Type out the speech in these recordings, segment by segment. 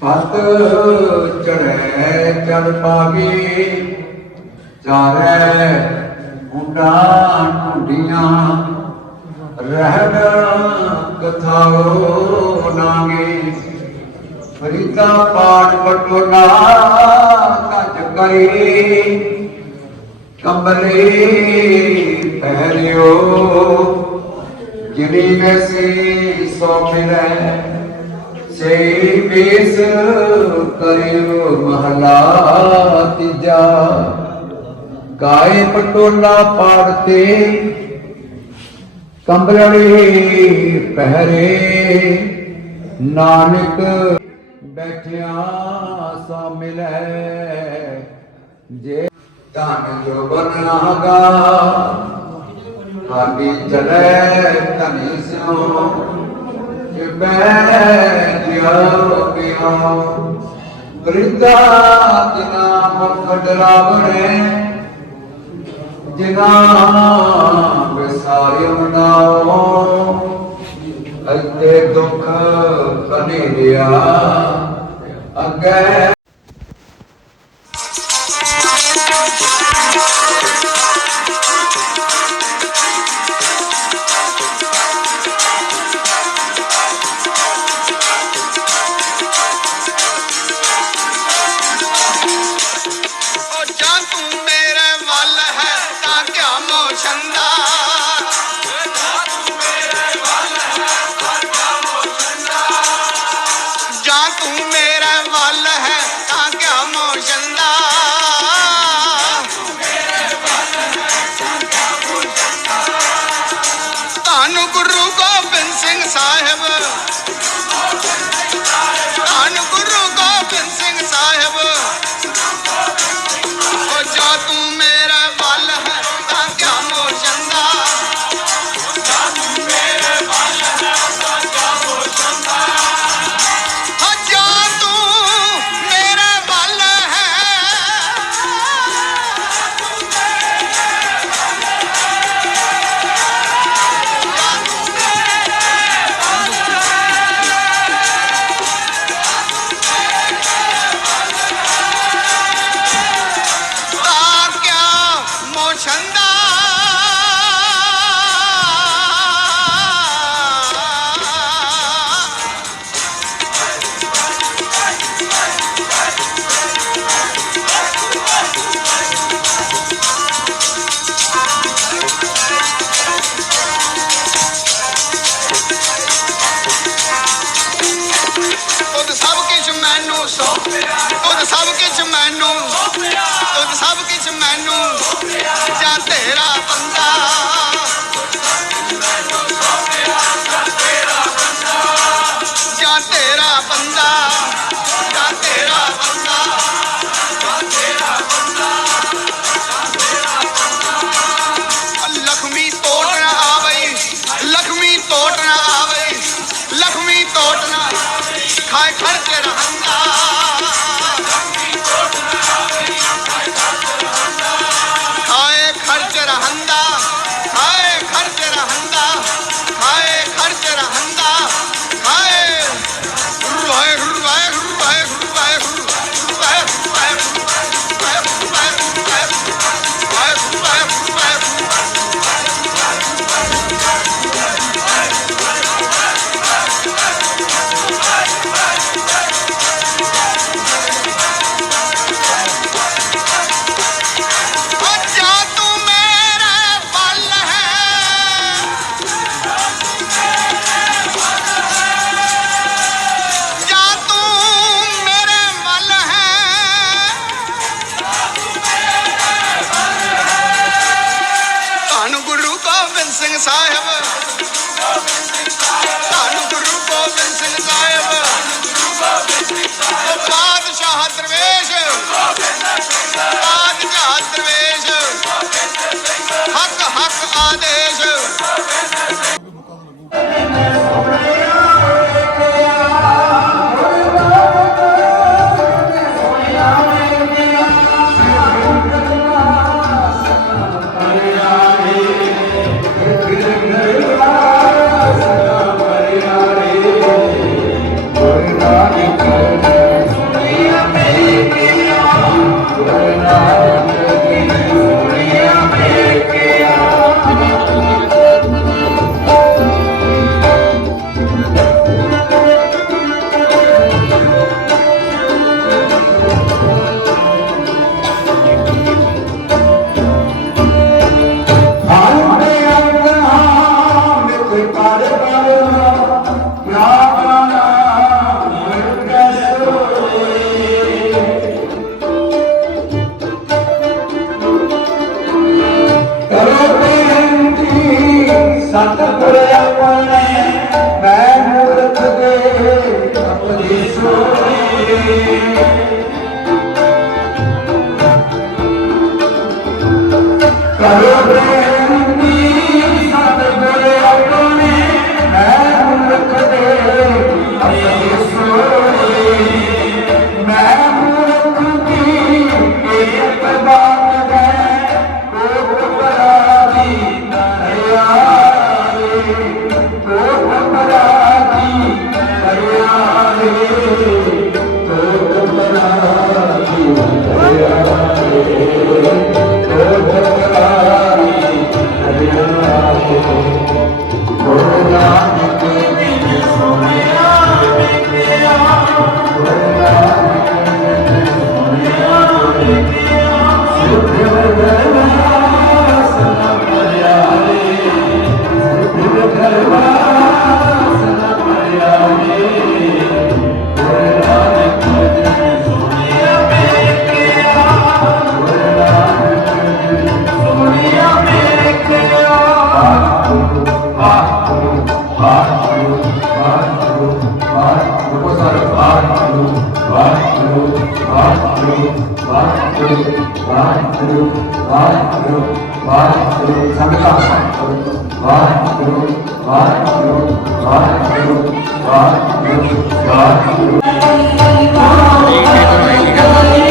ਪਤ ਚੜੈ ਚੜ ਪਾਗੀ ਚਾਰੈ ਮੁੰਡਾਂ ਢੁੰਡੀਆਂ, ਰਹਿਣ ਕਥਾਓ ਨਾਗੇ। ਫਰੀਦਾ ਪਾਠ ਪਟੋਲਾ ਕੱਜ ਕਰੀ ਕੰਬਲੇ ਪਹਿਰਿਓ। ਜਿਨੀ ਵੈਸੀ ਸੋ ਮਿਲੈ ਸੇ ਬੇਸ ਕਰਿਓ ਮਹਲਾ ਤੀਜਾ। ਗਾਏ ਪਟੋਲਾ ਪਾੜਤੇ ਕੰਬਲੇ ਪਹਿਰੇ। ਨਾਨਕ ਬੈਠਿਆ ਸੋ ਮਿਲੈ ਜੇ ਧਨ ਜੋ ਬਨਾਗਾ ਹਾਡੀ ਚਲੇ ਧਨੀ ਸਿਓ ਕਿ ਬੈ ਜਿਉ ਪਿਓ ਬ੍ਰਿਤਾ ਜਿਨਾ ਮੁਖ ਡਰਾਵਣੇ ਜਿਨਾ ਵਿਸਾਰਿਓ ਨਾਓ ਅੱਗੇ ਦੁੱਖ ਕਨੇ ਲਿਆ ਅੱਗੇ ਵਾਹਿਗੁਰੂ ਵਾਹਿਗੁਰੂ ਵਾਹਿਗੁਰੂ ਵਾਹਿਗੁਰੂ ਸੰਗਤਾਂ ਵਾਹਿਗੁਰੂ ਵਾਹਿਗੁਰੂ ਵਾਹਿਗੁਰੂ ਵਾਹਿਗੁਰੂ ਵਾਹਿਗੁਰੂ ਪਤਾ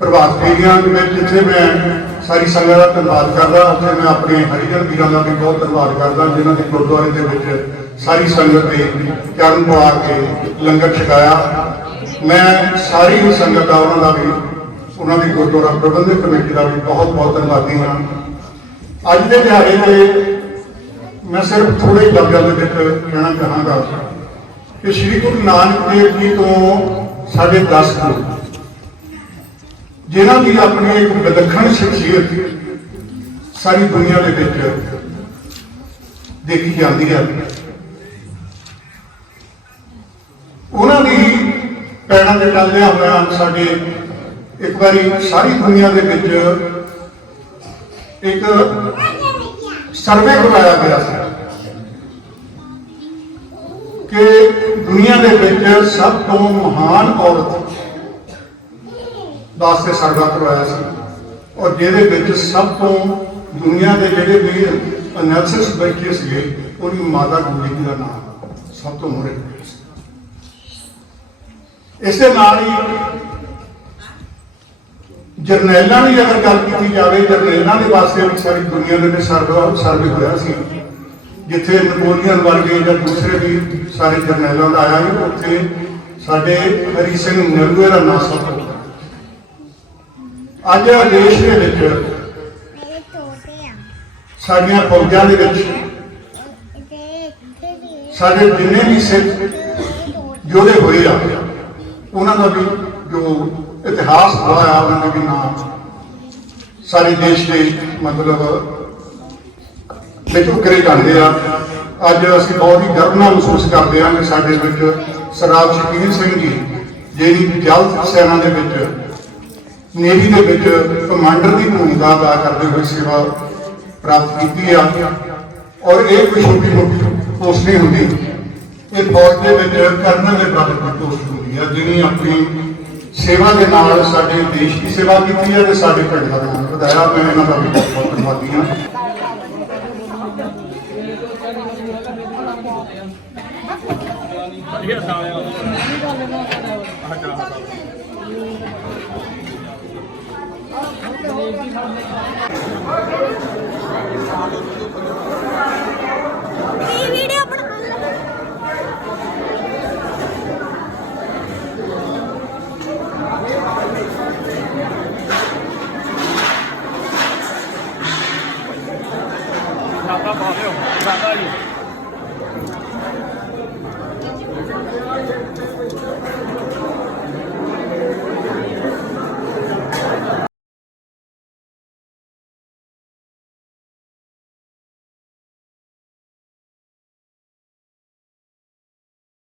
ਪ੍ਰਭਾਤ ਫੇਰੀਆਂ ਦੇ ਵਿੱਚ ਜਿੱਥੇ ਮੈਂ ਸਾਰੀ ਸੰਗਤ ਦਾ ਧੰਨਵਾਦ ਕਰਦਾ, ਉੱਥੇ ਮੈਂ ਆਪਣੇ ਹਰੀਜਨ ਵੀਰਾਂ ਦਾ ਵੀ ਬਹੁਤ ਧੰਨਵਾਦ ਕਰਦਾ, ਜਿਨ੍ਹਾਂ ਦੇ ਗੁਰਦੁਆਰੇ ਦੇ ਵਿੱਚ ਸਾਰੀ ਸੰਗਤ ਨੇ ਚਰਨ ਪਵਾ ਕੇ ਲੰਗਰ ਛਕਾਇਆ। ਮੈਂ ਸਾਰੀ ਸੰਗਤ ਦਾ, ਉਹਨਾਂ ਦਾ ਵੀ ਉਹਨਾਂ ਦੀ ਗੁਰਦੁਆਰਾ ਪ੍ਰਬੰਧਕ ਕਮੇਟੀ ਦਾ ਵੀ ਬਹੁਤ ਬਹੁਤ ਧੰਨਵਾਦੀ ਹਾਂ। ਅੱਜ ਦੇ ਦਿਹਾੜੇ ਤੇ ਮੈਂ ਸਿਰਫ ਥੋੜੇ ਹੀ ਲਫ਼ਜ਼ਾਂ ਦੇ ਵਿੱਚ ਕਹਿਣਾ ਚਾਹਾਂਗਾ ਕਿ ਸ੍ਰੀ ਗੁਰੂ ਨਾਨਕ ਦੇਵ ਜੀ ਤੋਂ ਸਾਡੇ 10 ਗੁਰੂ, ਜਿਨ੍ਹਾਂ ਦੀ ਆਪਣੀ ਇੱਕ ਵਿਲੱਖਣ ਸ਼ਖਸੀਅਤ ਸਾਰੀ ਦੁਨੀਆ ਦੇ ਵਿੱਚ ਦੇਖੀ ਜਾਂਦੀ ਹੈ। ਉਹਨਾਂ ਦੀ ਪੈਰਾਂ ਦੇ ਚੱਲਦਿਆਂ ਹੋਇਆਂ ਸਾਡੇ ਇੱਕ ਵਾਰੀ ਸਾਰੀ ਦੁਨੀਆ ਦੇ ਵਿੱਚ ਇੱਕ ਸਰਵੇ ਕਰਵਾਇਆ ਗਿਆ ਸੀ ਕਿ ਦੁਨੀਆ ਦੇ ਵਿੱਚ ਸਭ ਤੋਂ ਮਹਾਨ ਔਰਤ ਵਾਸਤੇ ਸਰਵਾ ਕਰਵਾਇਆ ਸੀ ਔਰ ਜਿਹਦੇ ਵਿੱਚ ਸਭ ਤੋਂ ਦੁਨੀਆ ਦੇ ਜਿਹੜੇ ਵੀ ਅਨਾਲਿਸਿਸ ਬੈਠੇ ਸੀਗੇ, ਉਹਦੀ ਮਾਤਾ ਗੁਜਰੀ ਜੀ ਦਾ ਨਾਮ ਸਭ ਤੋਂ ਮੋਰੇ ਸੀ। ਇਸੇ ਨਾਲ ਹੀ ਜਰਨੈਲਾਂ ਦੀ ਅਗਰ ਗੱਲ ਕੀਤੀ ਜਾਵੇ ਜਰਨੈਲਾਂ ਦੇ ਵਾਸਤੇ ਵੀ ਸਾਰੀ ਦੁਨੀਆ ਦੇ ਵਿੱਚ ਸਰਵੇ ਸਰਵੇ ਹੋਇਆ ਸੀ। ਜਿੱਥੇ ਨਪੋਲੀਅਨ ਵਰਗੇ ਜਾਂ ਦੂਸਰੇ ਵੀ ਸਾਰੇ ਜਰਨੈਲਾਂ ਦਾ ਆਇਆ ਸੀ ਉੱਥੇ ਸਾਡੇ ਹਰੀ ਸਿੰਘ ਨਲੂਏ ਦਾ ਨਾਮ ਸਭ ਤੋਂ। ਅੱਜ ਦੇਸ਼ ਦੇ ਵਿੱਚ ਸਾਡੀਆਂ ਫੌਜਾਂ ਦੇ ਵਿੱਚ ਸਾਡੇ ਜਿੰਨੇ ਵੀ ਸਿੱਖ ਯੋਧੇ ਹੋਏ ਆ ਉਹਨਾਂ ਦਾ ਵੀ ਜੋ ਇਤਿਹਾਸ ਹੋਇਆ ਉਹਨਾਂ ਦੇ ਵੀ ਨਾਮ ਸਾਰੇ ਦੇਸ਼ ਦੇ ਮਤਲਬ ਵਿੱਚ ਉਕਰੇ ਜਾਂਦੇ ਆ। ਅੱਜ ਅਸੀਂ ਬਹੁਤ ਹੀ ਗਰਵ ਨਾਲ ਮਹਿਸੂਸ ਕਰਦੇ ਹਾਂ ਕਿ ਸਾਡੇ ਵਿੱਚ ਸਰਦਾਰ ਸ਼ਕੀਰ ਸਿੰਘ ਜੀ, ਜਿਹੜੀ ਜਲ ਸੈਨਾ ਦੇ ਵਿੱਚ, ਨੇਵੀ ਦੇ ਵਿੱਚ ਕਮਾਂਡਰ ਦੀ ਭੂਮਿਕਾ ਅਦਾ ਕਰਦੇ ਹੋਏ ਸੇਵਾ ਪ੍ਰਾਪਤ ਕੀਤੀ ਆ। ਔਰ ਇਹ ਕੋਈ ਛੋਟੀ ਮੋਟੀ ਪੋਸਟ ਨਹੀਂ ਹੁੰਦੀ। ਇਹ ਫੌਜ ਦੇ ਵਿੱਚ ਕਰਨਲ ਦੇ ਬਰਾਬਰ ਦੀ ਪੋਸਟ ਹੁੰਦੀ ਆ, ਜਿਹਨੇ ਆਪਣੀ ਸੇਵਾ ਦੇ ਨਾਲ ਸਾਡੇ ਦੇਸ਼ ਦੀ ਸੇਵਾ ਕੀਤੀ ਹੈ ਤੇ ਸਾਡੇ ਪਿੰਡ ਦਾ ਨਾਮ ਵਧਾਇਆ ਮੈਂ ਇਹਨਾਂ ਦਾ ਬਹੁਤ ਬਹੁਤ ਧੰਨਵਾਦੀ ਹਾਂ। ਇਹ ਵੀਡੀਓ Safari.